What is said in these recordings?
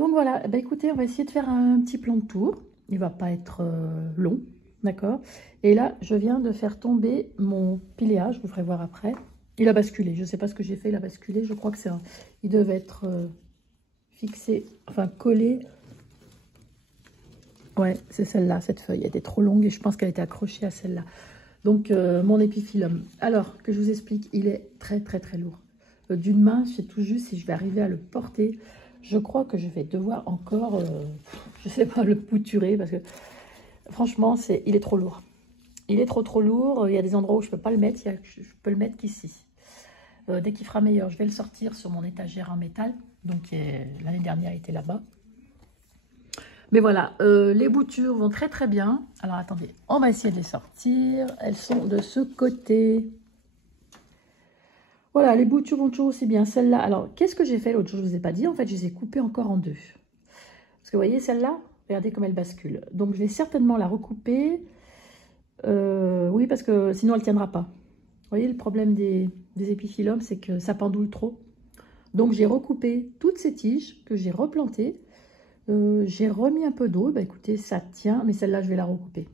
Donc voilà, bah écoutez, on va essayer de faire un petit plan de tour. Il va pas être long, d'accord? Et là, je viens de faire tomber mon piléa, je vous ferai voir après. Il a basculé, je ne sais pas ce que j'ai fait, il a basculé. Je crois que c'est un... Il devait être fixé, enfin collé. Ouais, c'est celle-là, cette feuille. Elle était trop longue et je pense qu'elle était accrochée à celle-là. Donc, mon épiphyllum. Alors, que je vous explique, il est très, très, très lourd. D'une main, je sais tout juste si je vais arriver à le porter. Je crois que je vais devoir encore, je sais pas, le bouturer parce que, franchement, il est trop lourd. Il est trop lourd. Il y a des endroits où je ne peux pas le mettre. Je peux le mettre qu'ici. Dès qu'il fera meilleur, je vais le sortir sur mon étagère en métal. Donc, l'année dernière, il était là-bas. Mais voilà, les boutures vont très très bien. Alors attendez, on va essayer de les sortir. Elles sont de ce côté. Voilà, les boutures vont toujours aussi bien. Celle-là, alors qu'est-ce que j'ai fait l'autre jour? Je ne vous ai pas dit. En fait, je les ai coupées encore en deux. Parce que vous voyez, celle-là, regardez comme elle bascule. Donc je vais certainement la recouper. Oui, parce que sinon elle ne tiendra pas. Vous voyez, le problème des épiphyllums, c'est que ça pendouille trop. Donc j'ai recoupé toutes ces tiges que j'ai replantées. J'ai remis un peu d'eau, bah écoutez, ça tient, mais celle-là, je vais la recouper.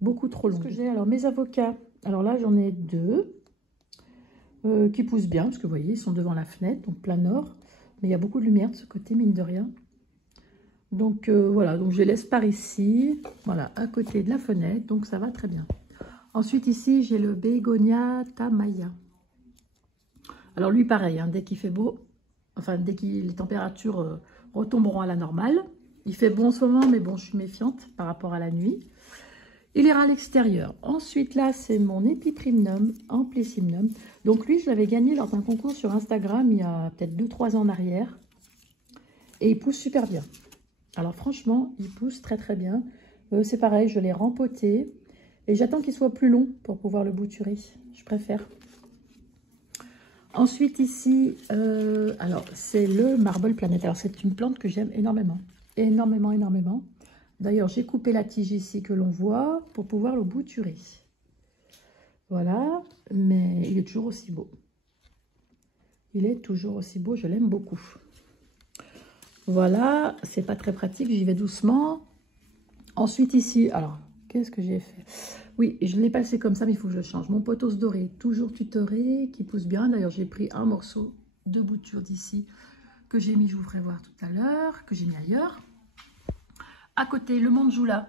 Beaucoup trop longue. Ce que j'ai, alors mes avocats, alors là, j'en ai deux qui poussent bien, parce que vous voyez, ils sont devant la fenêtre, donc plein nord, mais il y a beaucoup de lumière de ce côté, mine de rien. Donc voilà, donc je les laisse par ici, voilà, à côté de la fenêtre, donc ça va très bien. Ensuite, ici, j'ai le Bégonia Tamaya. Alors lui, pareil, hein, dès qu'il fait beau, enfin, dès que les températures retomberont à la normale. Il fait bon en ce moment, mais bon, je suis méfiante par rapport à la nuit. Il ira à l'extérieur. Ensuite, là, c'est mon Epiprimnum Amplissimnum. Donc lui, je l'avais gagné lors d'un concours sur Instagram il y a peut-être 2-3 ans en arrière. Et il pousse super bien. Alors franchement, il pousse très très bien. C'est pareil, je l'ai rempoté. Et j'attends qu'il soit plus long pour pouvoir le bouturer. Je préfère. Ensuite ici, alors c'est le Marble Planet. Alors c'est une plante que j'aime énormément. Énormément, énormément. D'ailleurs, j'ai coupé la tige ici que l'on voit pour pouvoir le bouturer. Voilà, mais il est toujours aussi beau. Il est toujours aussi beau, je l'aime beaucoup. Voilà, c'est pas très pratique, j'y vais doucement. Ensuite ici, alors, qu'est-ce que j'ai fait? Oui, je l'ai passé comme ça, mais il faut que je change. Mon pothos doré, toujours tutoré, qui pousse bien. D'ailleurs, j'ai pris un morceau de bouture d'ici que j'ai mis, je vous ferai voir tout à l'heure, que j'ai mis ailleurs. À côté, le Manjula,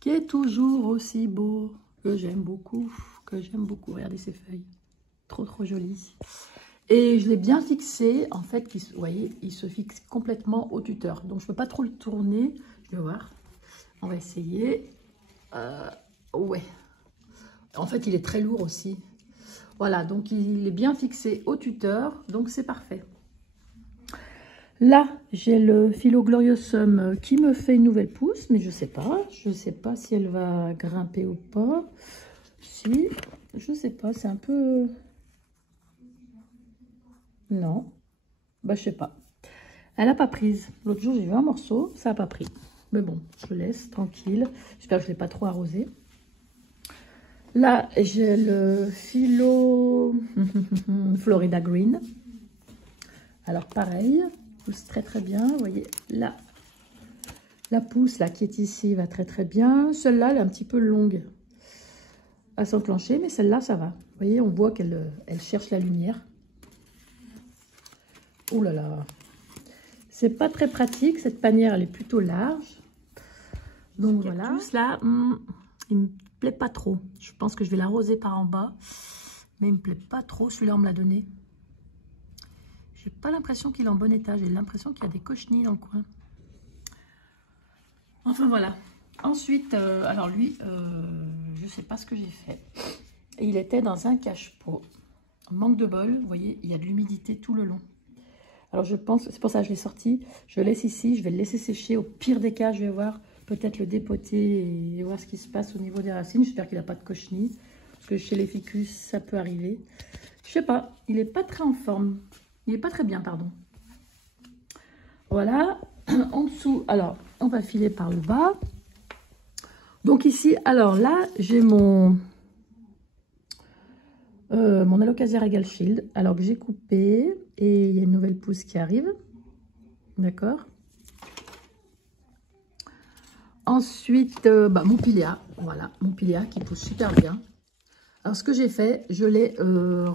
qui est toujours aussi beau, que j'aime beaucoup, Regardez ces feuilles, trop trop jolies. Et je l'ai bien fixé, en fait, vous voyez, il se fixe complètement au tuteur. Donc, je ne peux pas trop le tourner. Je vais voir, on va essayer. Ouais, en fait il est très lourd aussi. Voilà, donc il est bien fixé au tuteur, donc c'est parfait. Là j'ai le Philogloriosum qui me fait une nouvelle pousse, mais je sais pas si elle va grimper ou pas. Si, je sais pas, c'est un peu, non, bah je sais pas, elle a pas prise. L'autre jour j'ai vu un morceau, ça a pas pris, mais bon, je laisse tranquille. J'espère que je l'ai pas trop arrosé. Là, j'ai le Florida Green. Alors, pareil, pousse très très bien. Vous voyez, là, la pousse là qui est ici va très très bien. Celle-là, elle est un petit peu longue à s'enclencher, mais celle-là, ça va. Vous voyez, on voit qu'elle cherche la lumière. Ouh là là. C'est pas très pratique. Cette panière, elle est plutôt large. Donc, voilà. Là, il me plaît pas trop. Je pense que je vais l'arroser par en bas, mais il me plaît pas trop. Celui-là, on me l'a donné. J'ai pas l'impression qu'il est en bon état. J'ai l'impression qu'il y a des cochenilles dans le coin. Enfin voilà. Ensuite, alors lui, je sais pas ce que j'ai fait. Et il était dans un cache-pot. Manque de bol, vous voyez, il y a de l'humidité tout le long. Alors je pense, c'est pour ça que je l'ai sorti. Je le laisse ici, je vais le laisser sécher. Au pire des cas, je vais voir, peut-être le dépoter et voir ce qui se passe au niveau des racines. J'espère qu'il n'a pas de cochenille. Parce que chez les ficus, ça peut arriver. Je sais pas, il n'est pas très en forme. Il n'est pas très bien, pardon. Voilà. En dessous, alors, on va filer par le bas. Donc ici, alors là, j'ai mon Alocasia Regal Shield. Alors que j'ai coupé. Et il y a une nouvelle pousse qui arrive. D'accord. Ensuite, mon piléa. Voilà, mon piléa qui pousse super bien. Alors, ce que j'ai fait, je l'ai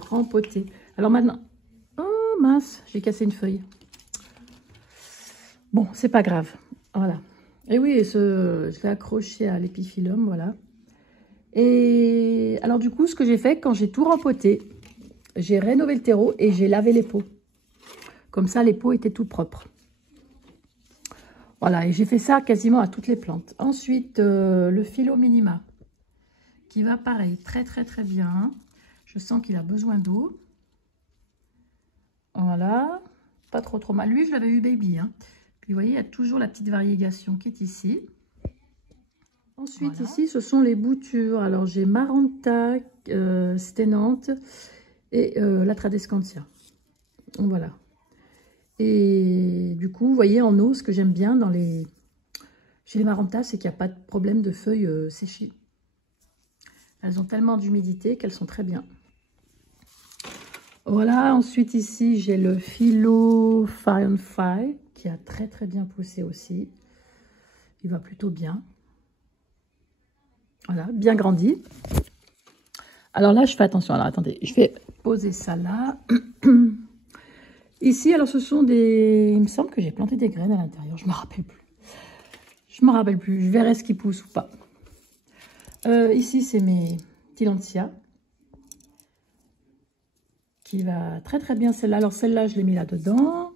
rempoté. Alors maintenant... Oh mince, j'ai cassé une feuille. Bon, c'est pas grave. Voilà. Et oui, je l'ai accroché à l'épiphyllum, voilà. Et alors du coup, ce que j'ai fait, quand j'ai tout rempoté, j'ai rénové le terreau et j'ai lavé les pots. Comme ça, les pots étaient tout propres. Voilà, et j'ai fait ça quasiment à toutes les plantes. Ensuite, le philo minima, qui va pareil, très très très bien. Je sens qu'il a besoin d'eau. Voilà, pas trop mal. Lui, je l'avais eu baby, hein. Puis vous voyez, il y a toujours la petite variégation qui est ici. Ensuite, voilà. Ici, ce sont les boutures. Alors, j'ai Maranta, Stenante et la Tradescantia. Voilà. Et du coup, vous voyez, en eau, ce que j'aime bien chez les Maranta, c'est qu'il n'y a pas de problème de feuilles séchées. Elles ont tellement d'humidité qu'elles sont très bien. Voilà, ensuite ici, j'ai le Philo Firefly qui a très très bien poussé aussi. Il va plutôt bien. Voilà, bien grandi. Alors là, je fais attention. Alors attendez, je vais poser ça là. Ici, alors ce sont des... Il me semble que j'ai planté des graines à l'intérieur. Je ne me rappelle plus. Je ne me rappelle plus. Je verrai ce qui pousse ou pas. Ici, c'est mes Tillandsia. Qui va très très bien celle-là. Alors celle-là, je l'ai mis là-dedans.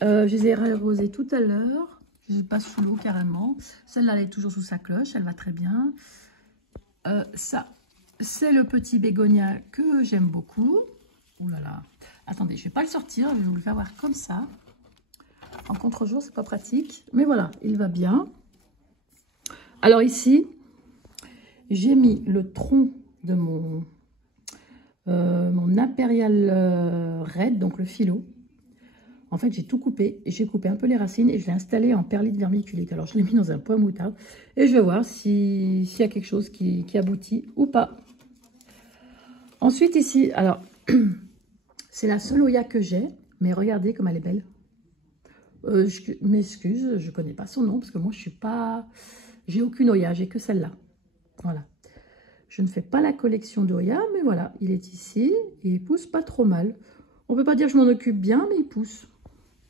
Je les ai arrosées tout à l'heure. Je les passe sous l'eau carrément. Celle-là, elle est toujours sous sa cloche. Elle va très bien. Ça, c'est le petit bégonia que j'aime beaucoup. Ouh là là. Attendez, je ne vais pas le sortir. Je vais vous le faire voir comme ça. En contre-jour, c'est pas pratique. Mais voilà, il va bien. Alors ici, j'ai mis le tronc de mon Imperial Red, donc le philo. En fait, j'ai tout coupé. J'ai coupé un peu les racines et je l'ai installé en perlite vermiculique. Alors, je l'ai mis dans un pot à moutarde et je vais voir s'il y a quelque chose qui aboutit ou pas. Ensuite, ici, alors, c'est la seule Oya que j'ai, mais regardez comme elle est belle. Je m'excuse, je ne connais pas son nom parce que moi, je suis pas... J'ai aucune Oya, j'ai que celle-là. Voilà. Je ne fais pas la collection d'Oya, mais voilà, il est ici et il pousse pas trop mal. On ne peut pas dire que je m'en occupe bien, mais il pousse.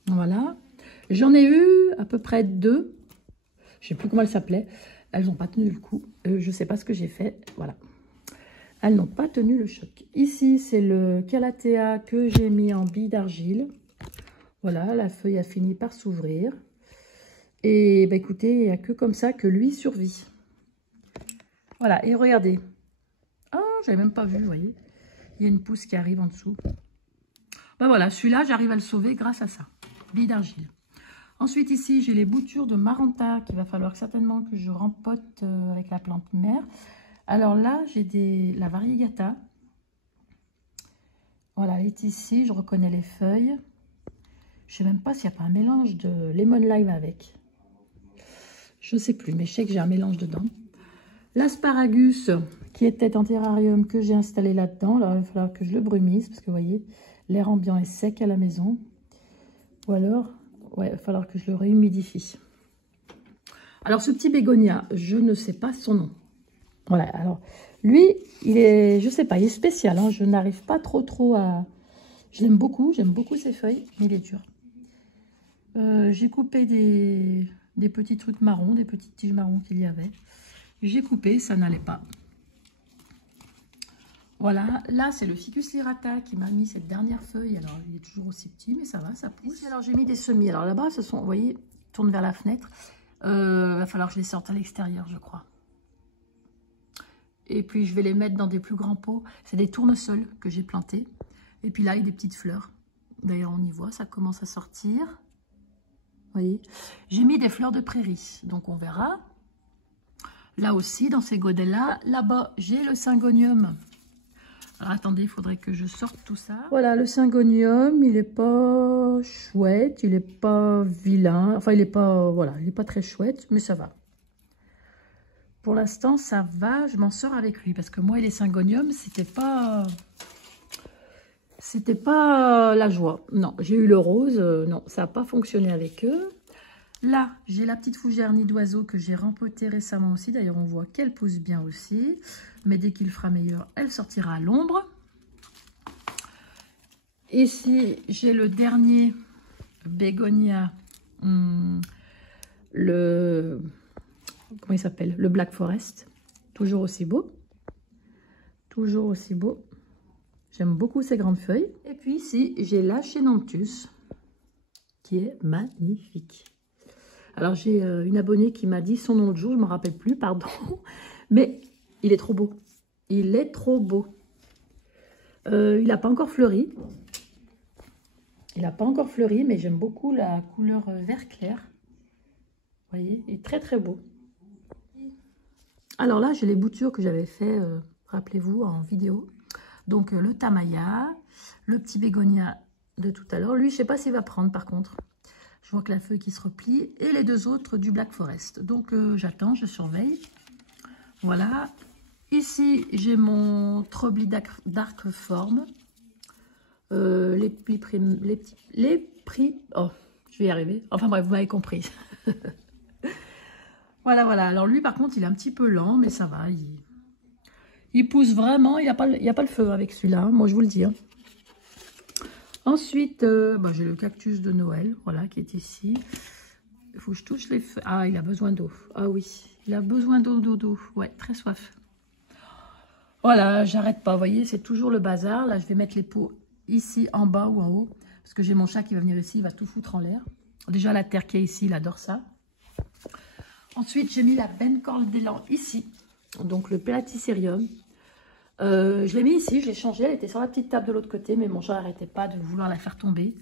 Voilà. J'en ai eu à peu près 2. Je ne sais plus comment elles s'appelaient. Elles n'ont pas tenu le coup. Je ne sais pas ce que j'ai fait. Voilà. Elles n'ont pas tenu le choc. Ici, c'est le Calathea que j'ai mis en bille d'argile. Voilà, la feuille a fini par s'ouvrir. Et bah, écoutez, il n'y a que comme ça que lui survit. Voilà, et regardez. Ah, j'avais même pas vu, vous voyez. Il y a une pousse qui arrive en dessous. Ben voilà, celui-là, j'arrive à le sauver grâce à ça. Bille d'argile. Ensuite, ici, j'ai les boutures de Maranta qu'il va falloir certainement que je rempote avec la plante mère. Alors là, j'ai la variegata. Voilà, elle est ici. Je reconnais les feuilles. Je ne sais même pas s'il n'y a pas un mélange de lemon lime avec. Je ne sais plus, mais je sais que j'ai un mélange dedans. L'asparagus qui était en terrarium que j'ai installé là-dedans. Alors, il va falloir que je le brumise parce que vous voyez, l'air ambiant est sec à la maison. Ou alors, ouais, il va falloir que je le réhumidifie. Alors, ce petit bégonia, je ne sais pas son nom. Voilà, alors, lui, il est, je sais pas, il est spécial. Hein, je n'arrive pas trop à... Je l'aime beaucoup, j'aime beaucoup ses feuilles, mais il est dur. J'ai coupé des petits trucs marrons, des petites tiges marrons qu'il y avait. J'ai coupé, ça n'allait pas. Voilà, là c'est le Ficus lyrata qui m'a mis cette dernière feuille. Alors il est toujours aussi petit, mais ça va, ça pousse. Ici, alors j'ai mis des semis. Alors là-bas, ce sont, vous voyez, tourne vers la fenêtre. Va falloir que je les sorte à l'extérieur, je crois. Et puis je vais les mettre dans des plus grands pots. C'est des tournesols que j'ai plantés. Et puis là, il y a des petites fleurs. D'ailleurs, on y voit, ça commence à sortir. Vous voyez, j'ai mis des fleurs de prairie. Donc on verra. Là aussi, dans ces godets-là, là-bas, j'ai le syngonium. Alors, attendez, il faudrait que je sorte tout ça. Voilà, le syngonium, il n'est pas chouette, il n'est pas vilain. Enfin, il n'est pas, voilà, il n'est pas très chouette, mais ça va. Pour l'instant, ça va, je m'en sors avec lui. Parce que moi et les syngoniums, c'était pas c'était pas la joie. Non, j'ai eu le rose, non, ça n'a pas fonctionné avec eux. Là, j'ai la petite fougère nid d'oiseau que j'ai rempotée récemment aussi. D'ailleurs, on voit qu'elle pousse bien aussi. Mais dès qu'il fera meilleur, elle sortira à l'ombre. Ici, j'ai le dernier bégonia, le... Comment il s'appelle? Le Black Forest. Toujours aussi beau. Toujours aussi beau. J'aime beaucoup ces grandes feuilles. Et puis ici, j'ai la Chenanthus, qui est magnifique. Alors, j'ai une abonnée qui m'a dit son nom le jour, je ne me rappelle plus, pardon. Mais il est trop beau. Il est trop beau. Il n'a pas encore fleuri. Il n'a pas encore fleuri, mais j'aime beaucoup la couleur vert clair. Vous voyez, il est très très beau. Alors là, j'ai les boutures que j'avais fait, rappelez-vous, en vidéo. Donc, le Tamaya, le petit bégonia de tout à l'heure. Lui, je ne sais pas s'il va prendre par contre. Je vois que la feuille qui se replie. Et les deux autres du Black Forest. Donc, j'attends, je surveille. Voilà. Ici, j'ai mon Trobli Dark Form. Les prix... Oh, je vais y arriver. Enfin bref, vous m'avez compris. Voilà, voilà. Alors lui, par contre, il est un petit peu lent, mais ça va. Il pousse vraiment. Il n'y a pas le feu avec celui-là. Moi, je vous le dis. Hein. Ensuite, j'ai le cactus de Noël, voilà, qui est ici. Il faut que je touche les feuilles. Ah, il a besoin d'eau. Ah oui, il a besoin d'eau. Ouais, très soif. Voilà, j'arrête pas. Vous voyez, c'est toujours le bazar. Là, je vais mettre les pots ici, en bas ou en haut. Parce que j'ai mon chat qui va venir ici, il va tout foutre en l'air. Déjà, la terre qui est ici, il adore ça. Ensuite, j'ai mis la Bencoral d'élan ici. Donc, le Platycerium. Je l'ai mis ici, je l'ai changé. Elle était sur la petite table de l'autre côté, mais mon chat n'arrêtait pas de vouloir la faire tomber.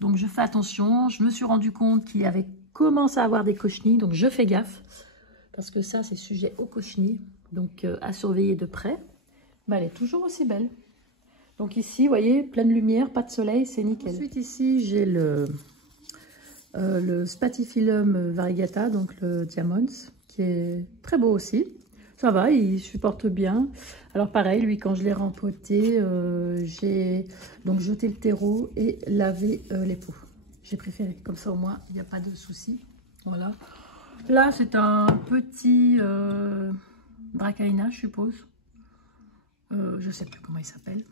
Donc, je fais attention. Je me suis rendu compte qu'il avait commencé à avoir des cochenilles. Donc, je fais gaffe. Parce que ça, c'est sujet aux cochenilles. Donc, à surveiller de près. Mais elle est toujours aussi belle. Donc, ici, vous voyez, pleine lumière, pas de soleil, c'est nickel. Ensuite, ici, j'ai le Spathiphyllum variegata, donc le Diamonds, qui est très beau aussi. Ça va, il supporte bien. Alors pareil, lui, quand je l'ai rempoté, j'ai donc jeté le terreau et lavé les pots. J'ai préféré, comme ça au moins, il n'y a pas de souci. Voilà. Là, c'est un petit Dracaena, je suppose. Je ne sais plus comment il s'appelle.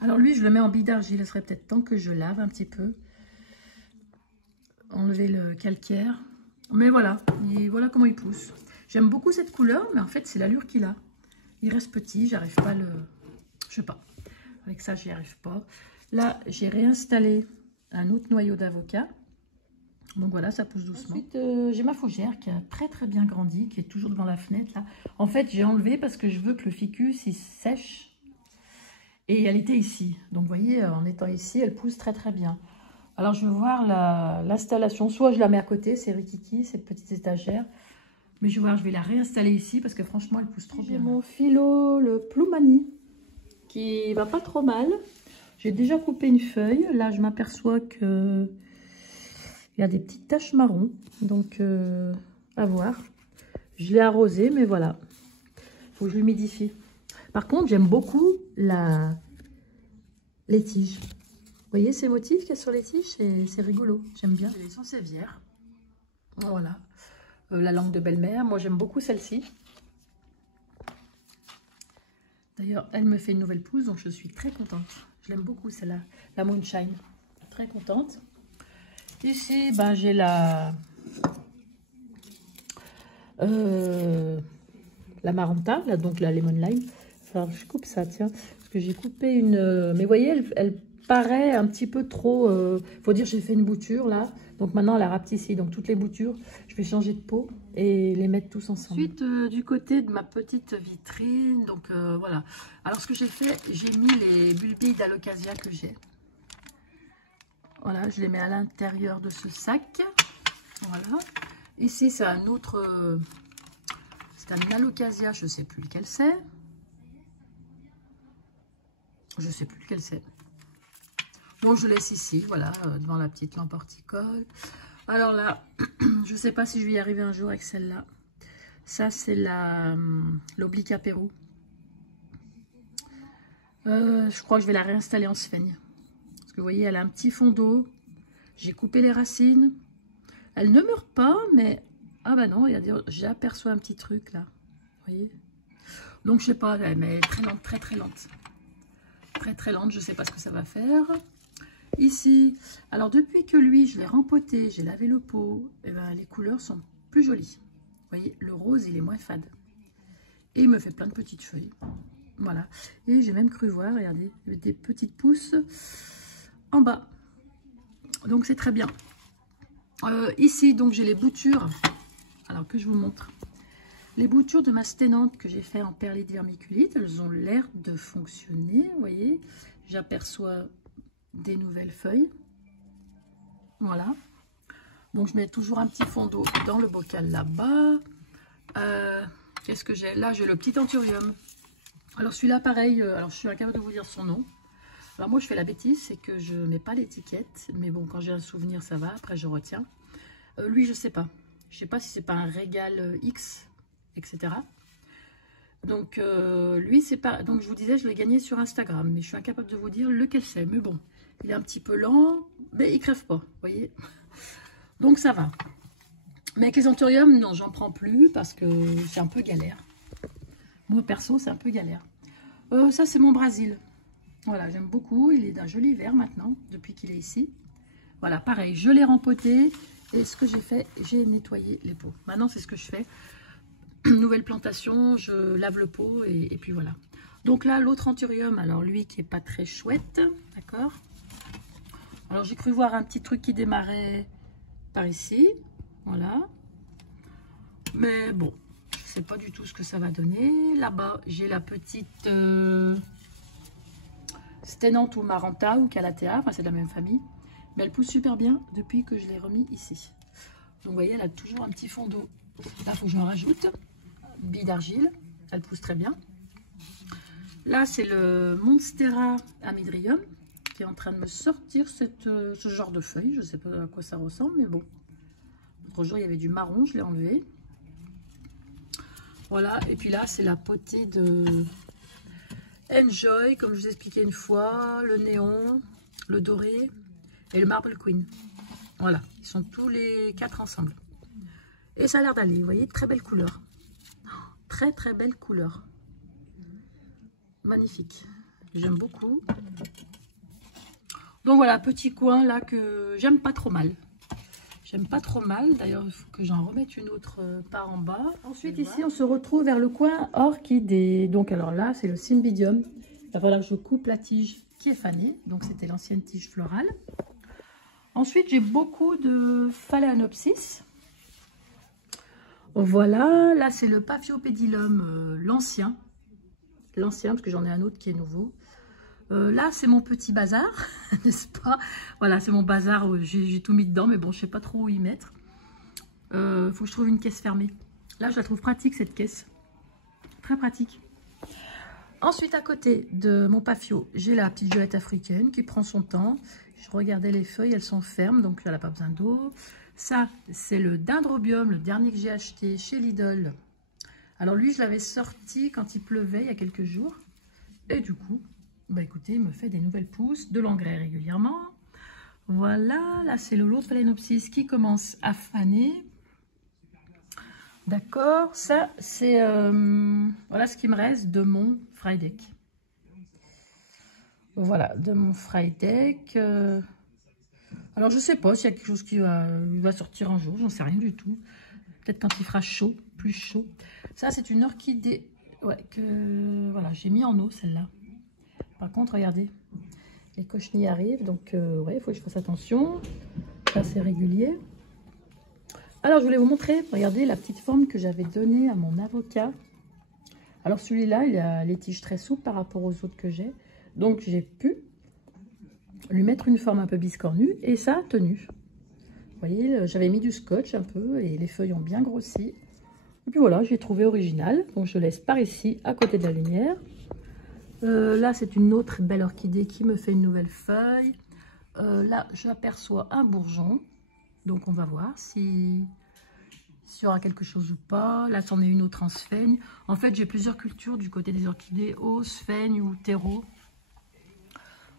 Alors lui, je le mets en bille d'argile. Il serait peut-être temps que je lave un petit peu. Enlever le calcaire. Mais voilà, voilà comment il pousse. J'aime beaucoup cette couleur, mais en fait, c'est l'allure qu'il a. Il reste petit, j'arrive pas à le... Je sais pas. Avec ça, j'y arrive pas. Là, j'ai réinstallé un autre noyau d'avocat. Donc voilà, ça pousse doucement. Ensuite, j'ai ma fougère qui a très très bien grandi, qui est toujours devant la fenêtre. Là. En fait, j'ai enlevé parce que je veux que le ficus, il sèche. Et elle était ici. Donc, vous voyez, en étant ici, elle pousse très très bien. Alors, je veux voir l'installation. Soit je la mets à côté, c'est Rikiki, cette petite étagère. Mais je vais voir, je vais la réinstaller ici parce que franchement, elle pousse trop bien. J'ai mon philo, le Ploumani, qui va pas trop mal. J'ai déjà coupé une feuille. Là, je m'aperçois que il y a des petites taches marron. Donc, à voir. Je l'ai arrosé, mais voilà. Il faut que je l'humidifie. Par contre, j'aime beaucoup les tiges. Vous voyez ces motifs qu'il y a sur les tiges? C'est rigolo. J'aime bien. Les sansevieres. Voilà. La langue de belle-mère. Moi, j'aime beaucoup celle-ci. D'ailleurs, elle me fait une nouvelle pousse, donc je suis très contente. Je l'aime beaucoup, celle-là. La Moonshine. Très contente. Ici, ben, j'ai la Maranta, là, donc la Lemon Lime. Alors, je coupe ça, tiens. Parce que j'ai coupé une... Mais vous voyez, elle paraît un petit peu trop... faut dire, j'ai fait une bouture, là. Donc, maintenant, elle a rapetissé. Donc, toutes les boutures, je vais changer de pot et les mettre tous ensemble. Ensuite, du côté de ma petite vitrine, donc, voilà. Alors, ce que j'ai fait, j'ai mis les bulbilles d'Alocasia que j'ai. Voilà, je les mets à l'intérieur de ce sac. Voilà. Ici, c'est un autre... c'est un Alocasia, je ne sais plus lequel c'est. Je ne sais plus lequel c'est. Donc, je laisse ici, voilà, devant la petite lampe horticole. Alors là, je ne sais pas si je vais y arriver un jour avec celle-là. Ça, c'est l'Oblique Pérou. Je crois que je vais la réinstaller en sphène. Parce que vous voyez, elle a un petit fond d'eau. J'ai coupé les racines. Elle ne meurt pas, mais... Ah bah non, regardez, j'aperçois un petit truc là. Vous voyez? Donc je sais pas, mais très lente, très très lente. Très très lente, je sais pas ce que ça va faire. Ici, alors depuis que lui, je l'ai rempoté, j'ai lavé le pot, et ben, les couleurs sont plus jolies. Vous voyez, le rose, il est moins fade. Et il me fait plein de petites feuilles. Voilà. Et j'ai même cru voir, regardez, des petites pousses en bas. Donc c'est très bien. Ici, donc j'ai les boutures. Alors que je vous montre. Les boutures de ma sténante que j'ai fait en perlite vermiculite, elles ont l'air de fonctionner. Vous voyez, j'aperçois des nouvelles feuilles. Voilà. Donc je mets toujours un petit fond d'eau dans le bocal là-bas. Qu'est-ce que j'ai? Là, j'ai le petit anthurium. Alors celui-là, pareil, alors je suis incapable de vous dire son nom. Alors moi, je fais la bêtise, c'est que je ne mets pas l'étiquette. Mais bon, quand j'ai un souvenir, ça va. Après, je retiens. Lui, je ne sais pas. Je ne sais pas si c'est pas un régal X, etc. Donc, lui, c'est pas... Donc, je vous disais, je l'ai gagné sur Instagram. Mais je suis incapable de vous dire lequel c'est. Mais bon, il est un petit peu lent. Mais il crève pas, vous voyez. Donc, ça va. Mais avec les anthuriums, non, j'en prends plus parce que c'est un peu galère. Moi, perso, c'est un peu galère. Ça, c'est mon Brésil. Voilà, j'aime beaucoup. Il est d'un joli vert maintenant, depuis qu'il est ici. Voilà, pareil, je l'ai rempoté. Et ce que j'ai fait, j'ai nettoyé les pots. Maintenant, c'est ce que je fais. Nouvelle plantation, je lave le pot et puis voilà. Donc là, l'autre anthurium, alors lui qui est pas très chouette, d'accord. Alors j'ai cru voir un petit truc qui démarrait par ici, voilà. Mais bon, je sais pas du tout ce que ça va donner. Là-bas, j'ai la petite Sténante ou Maranta ou Calathea, enfin c'est de la même famille. Mais elle pousse super bien depuis que je l'ai remis ici. Donc vous voyez, elle a toujours un petit fond d'eau. Là, il faut que je me rajoute. Bille d'argile, elle pousse très bien. Là, c'est le Monstera Amydrium qui est en train de me sortir ce genre de feuilles. Je ne sais pas à quoi ça ressemble, mais bon. L'autre jour, il y avait du marron, je l'ai enlevé. Voilà, et puis là, c'est la potée de Enjoy, comme je vous ai expliqué une fois, le néon, le doré et le Marble Queen. Voilà, ils sont tous les 4 ensemble. Et ça a l'air d'aller, vous voyez, très belle couleur. Très très belle couleur. Magnifique. J'aime beaucoup. Donc voilà, petit coin là que j'aime pas trop mal. J'aime pas trop mal. D'ailleurs, il faut que j'en remette une autre par en bas. Ensuite, ici, on se retrouve vers le coin orchidée. Donc alors là, c'est le Cymbidium. Il va falloir que je coupe la tige qui est fanée. Donc c'était l'ancienne tige florale. Ensuite, j'ai beaucoup de Phalaenopsis. Voilà, là c'est le Paphiopedilum, l'ancien. L'ancien, parce que j'en ai un autre qui est nouveau. Là, c'est mon petit bazar, n'est-ce pas? Voilà, c'est mon bazar, j'ai tout mis dedans, mais bon, je ne sais pas trop où y mettre. Faut que je trouve une caisse fermée. Là, je la trouve pratique, cette caisse. Très pratique. Ensuite, à côté de mon Paphio, j'ai la petite violette africaine qui prend son temps. Je regardais les feuilles, elles sont fermes, donc elle n'a pas besoin d'eau. Ça, c'est le Dendrobium, le dernier que j'ai acheté chez Lidl. Alors lui, je l'avais sorti quand il pleuvait il y a quelques jours. Et du coup, bah écoutez, il me fait des nouvelles pousses, de l'engrais régulièrement. Voilà, là c'est le lot de Phalaenopsis qui commence à faner. D'accord, ça c'est voilà ce qui me reste de mon Frydek. Voilà, de mon Frydek. Alors je sais pas s'il y a quelque chose qui va sortir un jour, j'en sais rien du tout. Peut-être quand il fera chaud, plus chaud. Ça c'est une orchidée, ouais, que voilà, j'ai mis en eau celle-là. Par contre, regardez, les cochenilles arrivent, donc ouais, il faut que je fasse attention. Ça c'est régulier. Alors je voulais vous montrer, regardez la petite forme que j'avais donnée à mon avocat. Alors celui-là, il a les tiges très souples par rapport aux autres que j'ai. Donc j'ai pu lui mettre une forme un peu biscornue et ça a tenu. Vous voyez, j'avais mis du scotch un peu et les feuilles ont bien grossi. Et puis voilà, j'ai trouvé original. Donc je laisse par ici, à côté de la lumière. Là, c'est une autre belle orchidée qui me fait une nouvelle feuille. Là, j'aperçois un bourgeon. Donc on va voir s'il y aura quelque chose ou pas. Là, c'en est une autre en sphène. En fait, j'ai plusieurs cultures du côté des orchidées, eau, sphène ou terreau.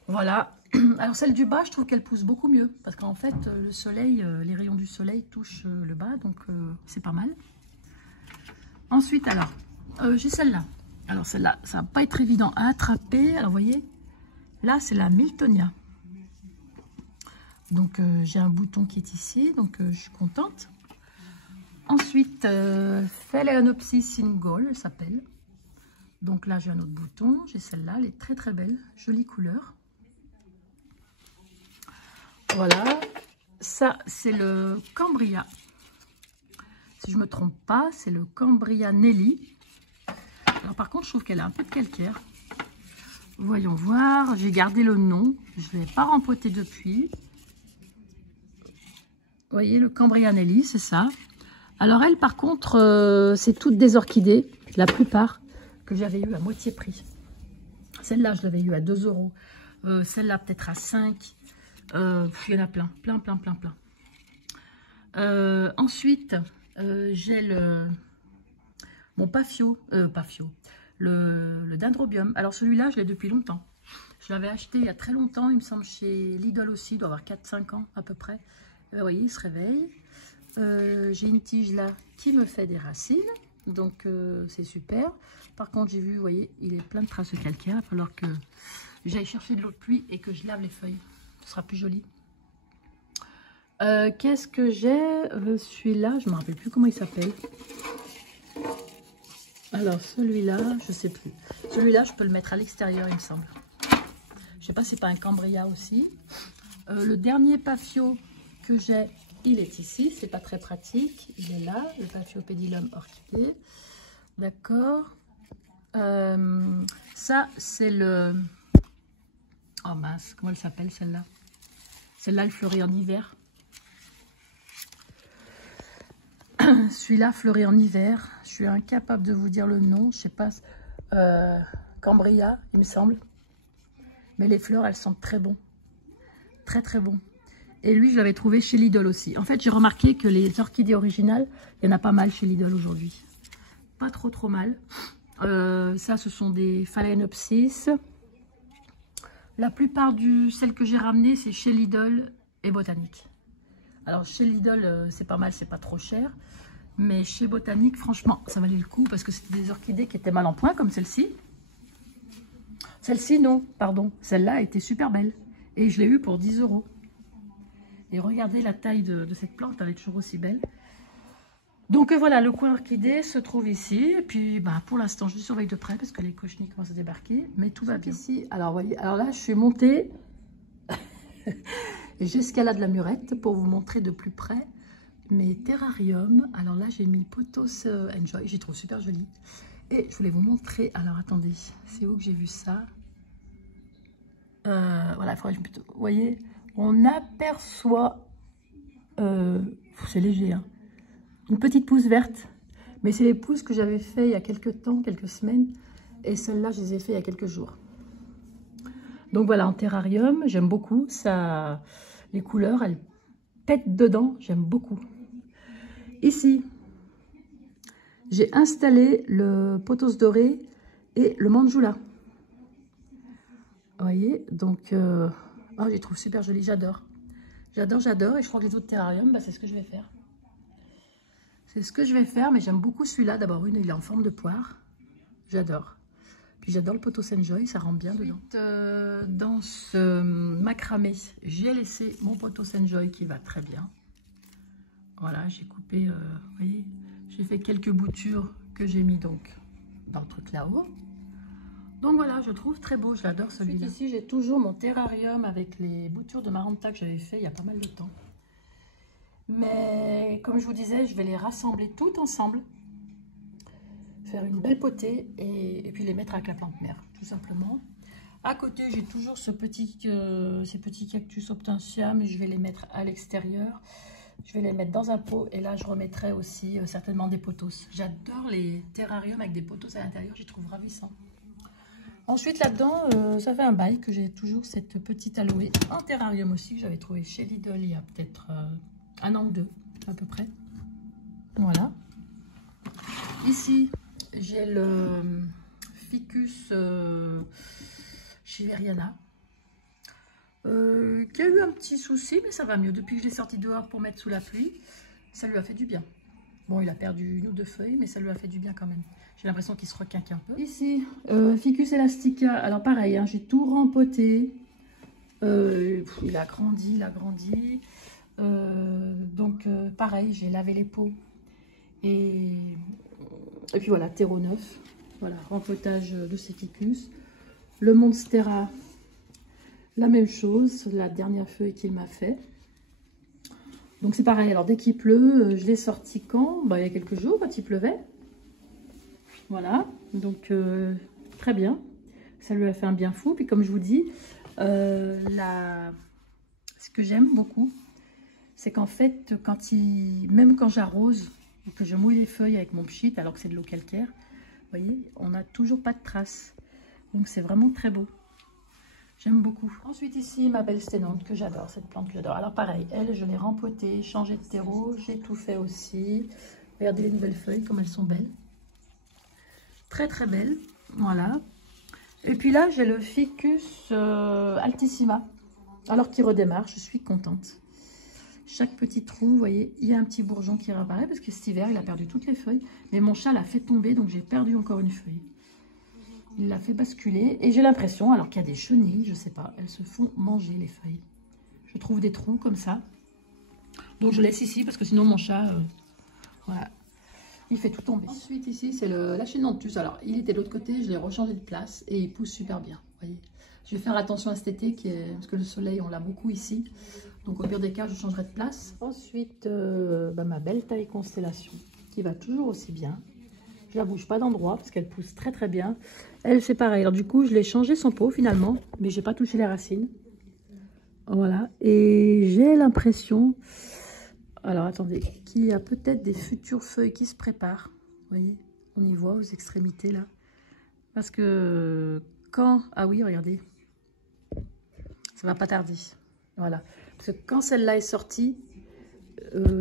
Voilà. Alors celle du bas, je trouve qu'elle pousse beaucoup mieux. Parce qu'en fait, le soleil, les rayons du soleil touchent le bas. Donc c'est pas mal. Ensuite, alors, j'ai celle-là. Alors celle-là, ça va pas être évident à attraper. Alors vous voyez, là c'est la Miltonia. Donc j'ai un bouton qui est ici. Donc je suis contente. Ensuite, Phalaenopsis single, elle s'appelle. Donc là, j'ai un autre bouton. J'ai celle-là, elle est très très belle. Jolie couleur. Voilà. Ça, c'est le Cambria. Si je ne me trompe pas, c'est le Cambria Nelly. Alors par contre, je trouve qu'elle a un peu de calcaire. Voyons voir. J'ai gardé le nom. Je ne l'ai pas rempoté depuis. Vous voyez, le Cambria Nelly, c'est ça. Alors elle, par contre, c'est toutes des orchidées. La plupart que j'avais eu à moitié prix. Celle-là, je l'avais eu à 2 euros. Celle-là, peut-être à 5. Il y en a plein. Ensuite, j'ai mon Papio. Le Dendrobium. Alors celui-là, je l'ai depuis longtemps. Je l'avais acheté il y a très longtemps. Il me semble chez Lidl aussi. Il doit avoir 4-5 ans à peu près. Vous voyez, il se réveille. J'ai une tige là qui me fait des racines. Donc c'est super. Par contre, j'ai vu, vous voyez, il est plein de traces de calcaire. Il va falloir que j'aille chercher de l'eau de pluie et que je lave les feuilles. Ce sera plus joli. Qu'est-ce que j'ai? Celui-là, je ne me rappelle plus comment il s'appelle. Alors, celui-là, je ne sais plus. Celui-là, je peux le mettre à l'extérieur, il me semble. Je ne sais pas si c'est pas un Cambria aussi. Le dernier Papio que j'ai, il est ici. C'est pas très pratique. Il est là, le Paphiopedilum orchidée. D'accord. Ça, c'est le... Oh mince, comment elle s'appelle celle-là? Celle-là, elle fleurit en hiver. Celui-là fleurit en hiver. Je suis incapable de vous dire le nom. Je sais pas. Cambria, il me semble. Mais les fleurs, elles sentent très bon. Très, très bon. Et lui, je l'avais trouvé chez Lidl aussi. En fait, j'ai remarqué que les orchidées originales, il y en a pas mal chez Lidl aujourd'hui. Pas trop, trop mal. Ça, ce sont des Phalaenopsis. La plupart de celles que j'ai ramenées, c'est chez Lidl et Botanique. Alors, chez Lidl, c'est pas mal, c'est pas trop cher. Mais chez Botanique, franchement, ça valait le coup parce que c'était des orchidées qui étaient mal en point, comme celle-ci. Celle-ci, non, pardon. Celle-là était super belle. Et je l'ai eue pour 10 euros. Et regardez la taille de cette plante, elle est toujours aussi belle. Donc voilà, le coin orchidée se trouve ici. Et puis bah, pour l'instant, je surveille de près parce que les cochenilles commencent à débarquer. Mais tout va bien. Ici, alors voyez, alors là, je suis montée. Et j'escalade la murette pour vous montrer de plus près mes terrariums. Alors là, j'ai mis Pothos Enjoy. J'y trouve super joli. Et je voulais vous montrer. Alors attendez, c'est où que j'ai vu ça? Voilà, il faudrait que je... Vous voyez, on aperçoit... c'est léger, hein. Une petite pousse verte. Mais c'est les pousses que j'avais fait il y a quelques temps, quelques semaines. Et celles-là, je les ai fait il y a quelques jours. Donc voilà, en terrarium, j'aime beaucoup. Ça, les couleurs, elles pètent dedans. J'aime beaucoup. Ici, j'ai installé le pothos doré et le manjula. Vous voyez, donc, oh, je les trouve super jolis. J'adore. J'adore, j'adore. Et je crois que les autres terrariums, bah, c'est ce que je vais faire. C'est ce que je vais faire, mais j'aime beaucoup celui-là. D'abord, il est en forme de poire. J'adore. Puis j'adore le Pothos Enjoy, ça rentre bien dedans. Dans ce macramé, j'ai laissé mon Pothos Enjoy qui va très bien. Voilà, j'ai coupé, vous voyez, j'ai fait quelques boutures que j'ai mis donc dans le truc là-haut. Donc voilà, je trouve très beau, je l'adore celui-là. Ici, j'ai toujours mon terrarium avec les boutures de Maranta que j'avais fait il y a pas mal de temps. Mais comme je vous disais, je vais les rassembler toutes ensemble, faire une belle potée et puis les mettre avec la plante mère, tout simplement. À côté, j'ai toujours ces petits cactus Optincia, mais je vais les mettre à l'extérieur. Je vais les mettre dans un pot et là, je remettrai aussi certainement des pothos. J'adore les terrariums avec des pothos à l'intérieur, j'y trouve ravissant. Ensuite, là-dedans, ça fait un bail que j'ai toujours cette petite aloe en terrarium aussi que j'avais trouvé chez Lidl il y a peut-être... 1 an ou 2 à peu près. Voilà. Ici, j'ai le Ficus Chileriana. qui a eu un petit souci, mais ça va mieux. Depuis que je l'ai sorti dehors pour mettre sous la pluie, ça lui a fait du bien. Bon, il a perdu une ou deux feuilles, mais ça lui a fait du bien quand même. J'ai l'impression qu'il se requinque un peu. Ici, Ficus elastica. Alors pareil, hein, j'ai tout rempoté. Il a grandi, il a grandi. Donc pareil, j'ai lavé les pots. Et puis voilà, terreau neuf. Voilà, rempotage de ces ficus. Le Monstera, la même chose, la dernière feuille qu'il m'a fait. Donc c'est pareil, alors dès qu'il pleut, je l'ai sorti quand? Bah, il y a quelques jours, quand il pleuvait. Voilà, donc très bien. Ça lui a fait un bien fou. Puis comme je vous dis, ce que j'aime beaucoup, c'est qu'en fait, même quand j'arrose, ou que je mouille les feuilles avec mon pchit, alors que c'est de l'eau calcaire, vous voyez, on n'a toujours pas de traces. Donc c'est vraiment très beau. J'aime beaucoup. Ensuite ici, ma belle sténante que j'adore, cette plante que j'adore. Alors pareil, elle, je l'ai rempotée, changé de terreau, j'ai tout fait aussi. Regardez les nouvelles feuilles, comme elles sont belles. Très très belles, voilà. Et puis là, j'ai le Ficus Altissima, alors qu'il redémarre, je suis contente. Chaque petit trou, vous voyez, il y a un petit bourgeon qui réapparaît, parce que cet hiver, il a perdu toutes les feuilles. Mais mon chat l'a fait tomber, donc j'ai perdu encore une feuille. Il l'a fait basculer et j'ai l'impression, alors qu'il y a des chenilles, je sais pas, elles se font manger les feuilles. Je trouve des trous comme ça. Donc je laisse ici parce que sinon mon chat, voilà, il fait tout tomber. Ensuite ici c'est la Chenanthus. Alors il était de l'autre côté, je l'ai rechangé de place et il pousse super bien. Voyez. Je vais faire attention à cet été parce que le soleil on l'a beaucoup ici. Donc au pire des cas je changerai de place. Ensuite ma belle taille constellation qui va toujours aussi bien. Je la bouge pas d'endroit parce qu'elle pousse très très bien. Elle c'est pareil. Alors du coup je l'ai changé son pot finalement, mais j'ai pas touché les racines. Voilà. Et j'ai l'impression, alors attendez, qu'il y a peut-être des futures feuilles qui se préparent. Vous voyez, on y voit aux extrémités là. Parce que ah oui, regardez, ça va pas tarder. Voilà. Parce que quand celle-là est sortie,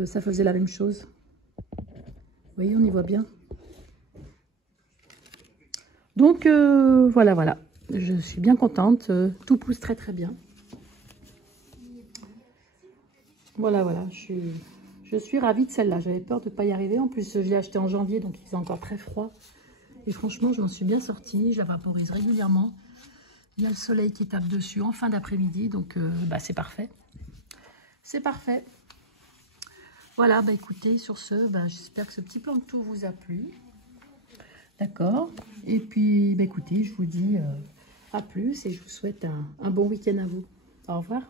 ça faisait la même chose. Vous voyez, on y voit bien. Donc voilà, je suis bien contente, tout pousse très très bien. Voilà, je suis ravie de celle-là, j'avais peur de ne pas y arriver, en plus je l'ai acheté en janvier, donc il faisait encore très froid. Et franchement, je m'en suis bien sortie, je la vaporise régulièrement. Il y a le soleil qui tape dessus en fin d'après-midi, donc c'est parfait. C'est parfait. Voilà, écoutez, sur ce, j'espère que ce petit plan de tour vous a plu. D'accord. Et puis, écoutez, je vous dis à plus et je vous souhaite un bon week-end à vous. Au revoir.